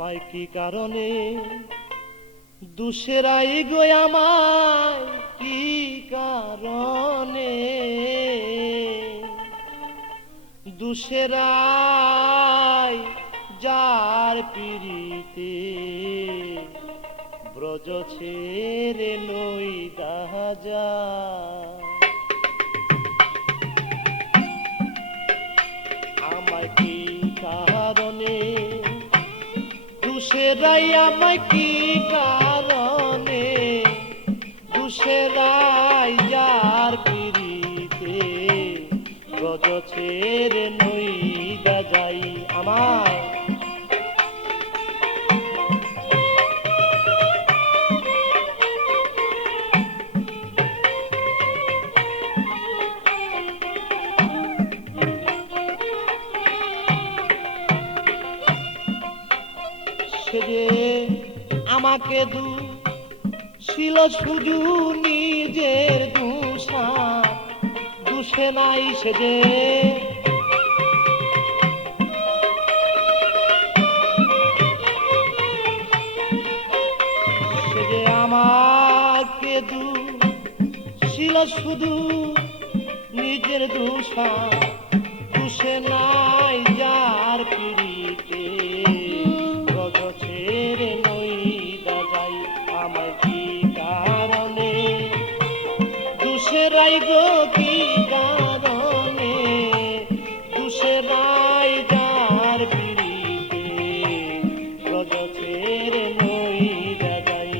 আমায় কি কারণে দুসেরাই গো আমায় কি কারণে দুসেরাই যার পিরিতে ব্রজ ছেড়ে নই দাজা আমায় কি কারণে দুসেরাই আমায় কি কারণে দুসেরাই যার পিরিতে ব্রজ ছেড়ে নই দাজাই আমায় সেজে আমাকে ছিল শুধু নিজের দুষা দুষে নাই সেজে সেজে আমাকে ছিল শুধু নিজের দুষা দুষে নাই যার পিড়িতে ছেড়ে নই দাজাই আমায় কি কারণে দুসেরাই গো কি কারণে দুসেরাই যার পিড়িতে ব্রজ ছেড়ে নই দাজাই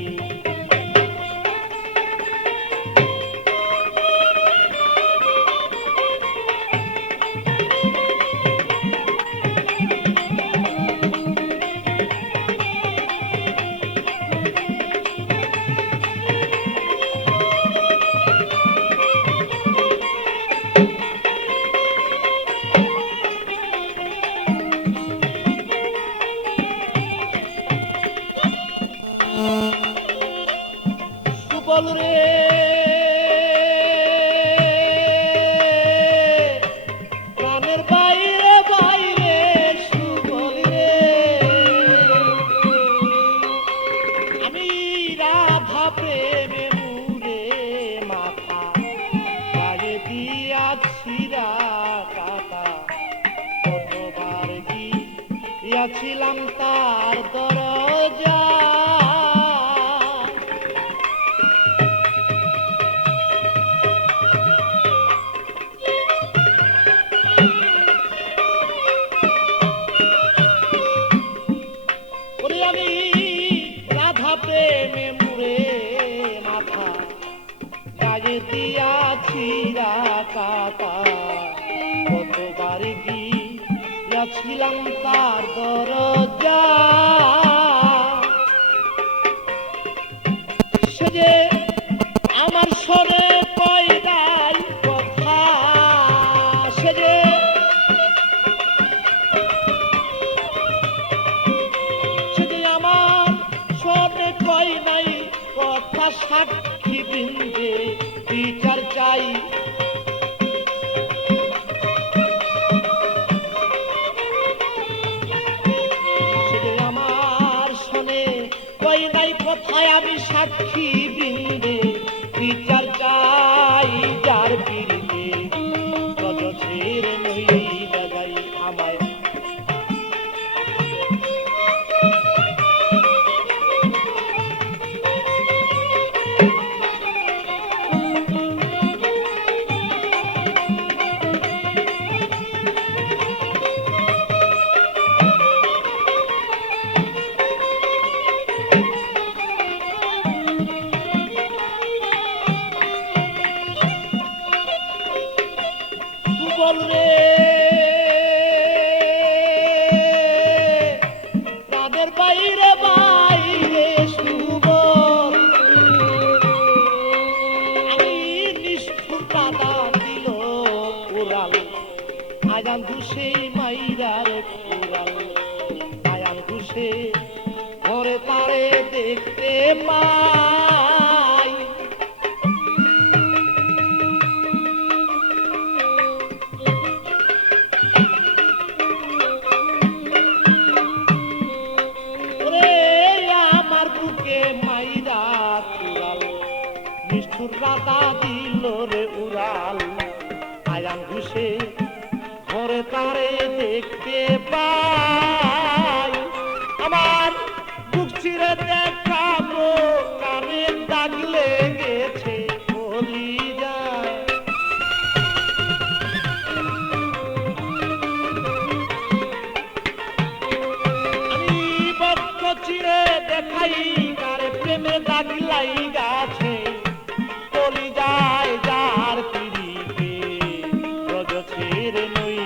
সুবল রে প্রাণের বাইরে বাইরে সুবল রে আমি রাধা প্রেমে মুরে মাথা গায়ে দিয়াছি কাটা কতবার গিয়াছিলাম তার দরজা আমি রাধা প্রেমে মুরে মাথা গায়ে দিয়াছি কাটা কতবার গিয়াছিলাম তার দরজা সে যে আমার সরে পয়দাই কথা সে যে কই নাই কথা সাক্ষী বৃন্দে বিচার চাই আমার শোনে কই নাই কথায় আমি সাক্ষী বৃন্দে বিচার চাই যার পিড়িতে ব্রজ ছেড়ে নই দাজাই আমায় সুবল রে প্রাণের বাইরে বাইরে সুবল আমি নিষ্ঠুর কাদা দিল উড়াল আয়ান দুষে মাইরার উড়াল আয়ান দুষে ঘরে তারে দেখতে পাই খাই কারে প্রেমে দাগ লাইগাছে কলি যায় যার পিড়িতে রজ ছেড়ে নই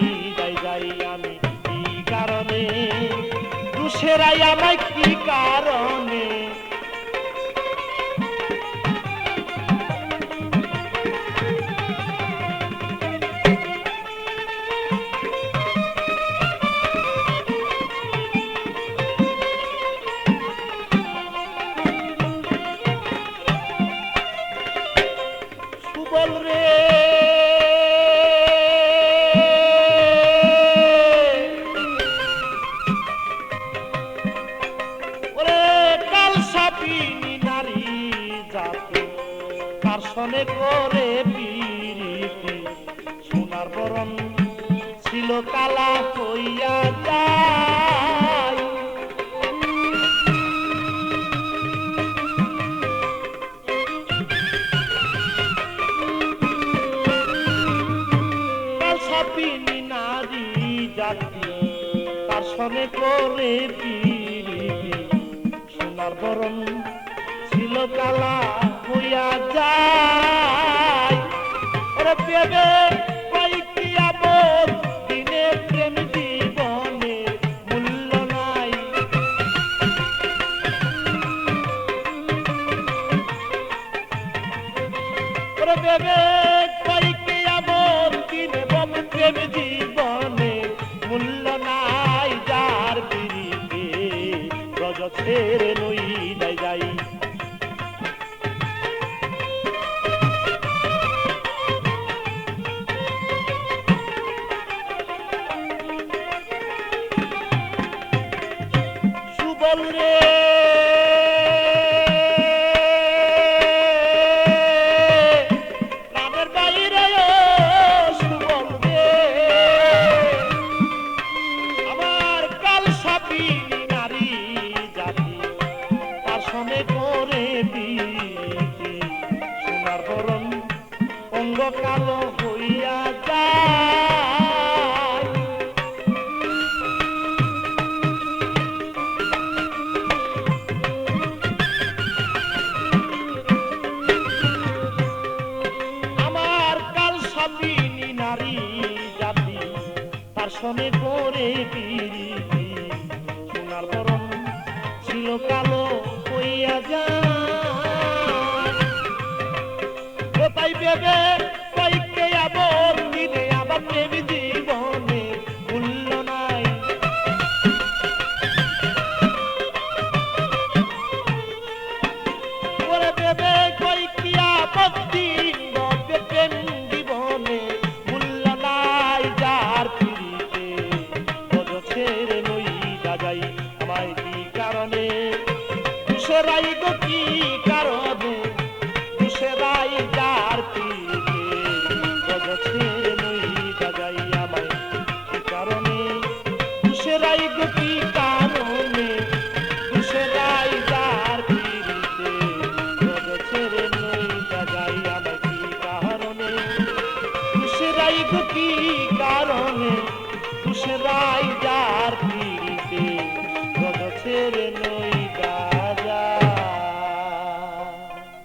যাই আমি কি কারণে দুসেরাই আমায় কি কারণে সুবল রে ওরে কাল সাপিনী নারী জাতি কার সনে করে পিরিতি সোনার বরণ ছিল কালা হইয়া যায় সাপিনী নারী জাতি তার সনে করে পিরিতি সোনার বরণ ছিল কালা হইয়া যায় ওরে পেবে কয়েকটি আমল দিনে প্রেম জীবনে মূল্য নাই ওরে পেবে কয়েকটি আমল দিনে প্রেম জীবনে মূল্য নাই যার পিড়িতে রজ ছেড়ে নই যাই সুবল রে প্রাণের বাইরে সুবল রে আমার কাল সাপিনী নারী জাতি তার সনে করে পিরিতি সোনার বরণ অঙ্গ কালো হইয়া যায় আমার কাল সাপিনী নারী জাতি তার সনে করে পিরিতি সোনার বরণ ছিল কালো হইয়া যায় তাই ভেবে কয়েককে আবার দিনে আবার প্রেম জীবনে মূল্য নাই ওরে ভেবে কয়েকটি আপত্তি নবে প্রেম জীবনে মূল্য নাই যার পিড়িতে রজ ছেড়ে নই যাই আমায় কি কারণে দুসেরাই গো কি কারণে দুসেরাই যার পিড়িতে রজ ছেড়ে নই যাই আমায় কি কারণে দুসেরাই গো কি কারণে দুসেরাই যার পিড়িতে রজ ছেড়ে নই যাই আমায় কি কারণে দুসেরাই গো কি কারণে দুসেরাই যার পিড়িতে রজ ছেড়ে